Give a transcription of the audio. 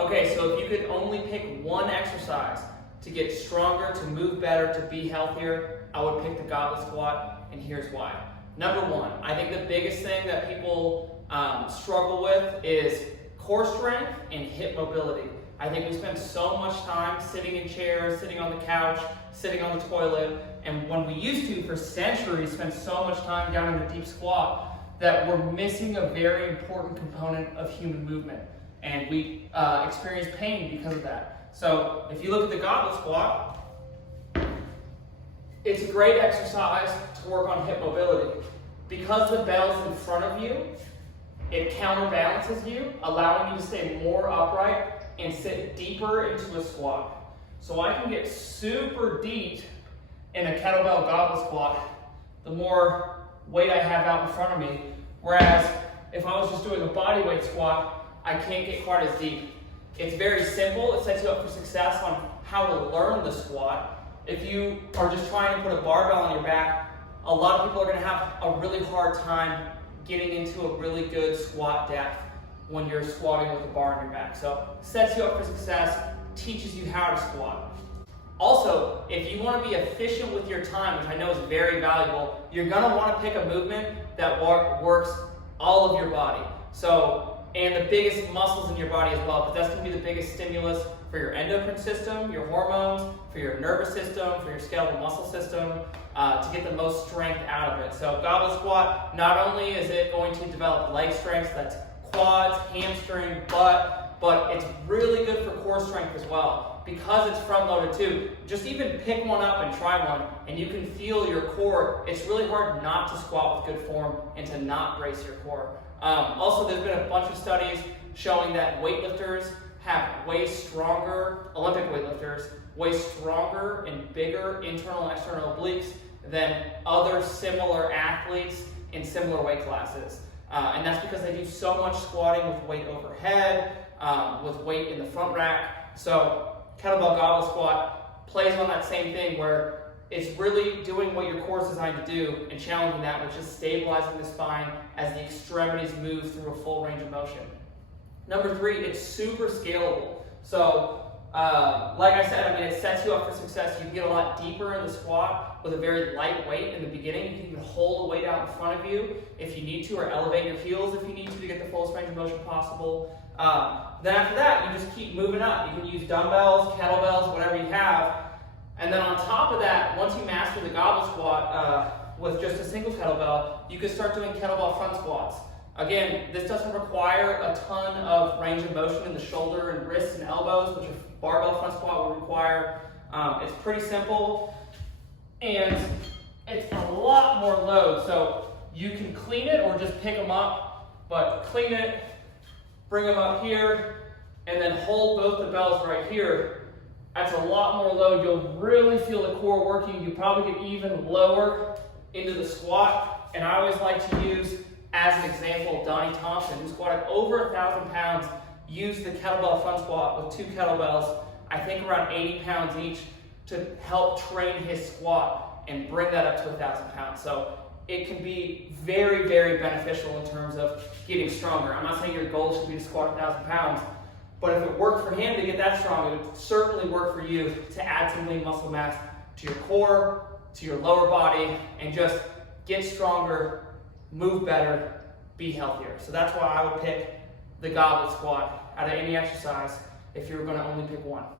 Okay, so if you could only pick one exercise to get stronger, to move better, to be healthier, I would pick the goblet squat, and here's why. Number one, I think the biggest thing that people struggle with is core strength and hip mobility. I think we spend so much time sitting in chairs, sitting on the couch, sitting on the toilet, and when we used to, for centuries, spend so much time down in a deep squat that we're missing a very important component of human movement. And we experience pain because of that. So if you look at the goblet squat, it's a great exercise to work on hip mobility. Because the bell's in front of you, it counterbalances you, allowing you to stay more upright and sit deeper into a squat. So I can get super deep in a kettlebell goblet squat the more weight I have out in front of me, whereas if I was just doing a body weight squat, I can't get quite as deep. It's very simple. It sets you up for success on how to learn the squat. If you are just trying to put a barbell on your back, a lot of people are going to have a really hard time getting into a really good squat depth when you're squatting with a bar on your back. So sets you up for success, teaches you how to squat. Also, if you want to be efficient with your time, which I know is very valuable, you're going to want to pick a movement that works all of your body. And the biggest muscles in your body as well, because that's going to be the biggest stimulus for your endocrine system, your hormones, for your nervous system, for your skeletal muscle system, to get the most strength out of it. So goblet squat, not only is it going to develop leg strength, that's quads, hamstring, butt, but it's really good for core strength as well. Because it's front loaded too, just even pick one up and try one, and you can feel your core. It's really hard not to squat with good form and to not brace your core. Also, there's been a bunch of studies showing that weightlifters have way stronger, Olympic weightlifters, way stronger and bigger internal and external obliques than other similar athletes in similar weight classes. And that's because they do so much squatting with weight overhead, with weight in the front rack. So kettlebell goblet squat plays on that same thing where it's really doing what your core is designed to do and challenging that, which is stabilizing the spine as the extremities move through a full range of motion. Number three, it's super scalable. So, like I said, it sets you up for success. You can get a lot deeper in the squat with a very light weight in the beginning. You can even hold a weight out in front of you if you need to, or elevate your heels if you need to get the fullest range of motion possible. Then after that, you just keep moving up. You can use dumbbells, kettlebells, whatever you have. And then on top of that, once you master the goblet squat with just a single kettlebell, you can start doing kettlebell front squats. Again, this doesn't require a ton of range of motion in the shoulder and wrists and elbows, which a barbell front squat would require. It's pretty simple, and it's a lot more load. So you can clean it or just pick them up, but clean it, bring them up here, and then hold both the bells right here. That's a lot more load. You'll really feel the core working. You probably get even lower into the squat. And I always like to use, as an example, Donnie Thompson, who squatted over 1,000 pounds, used the kettlebell front squat with two kettlebells, I think around 80 pounds each, to help train his squat and bring that up to 1,000 pounds. So it can be very, very beneficial in terms of getting stronger. I'm not saying your goal should be to squat 1,000 pounds, but if it worked for him to get that strong, it would certainly work for you to add some lean muscle mass to your core, to your lower body, and just get stronger, move better, be healthier. So that's why I would pick the goblet squat out of any exercise if you were going to only pick one.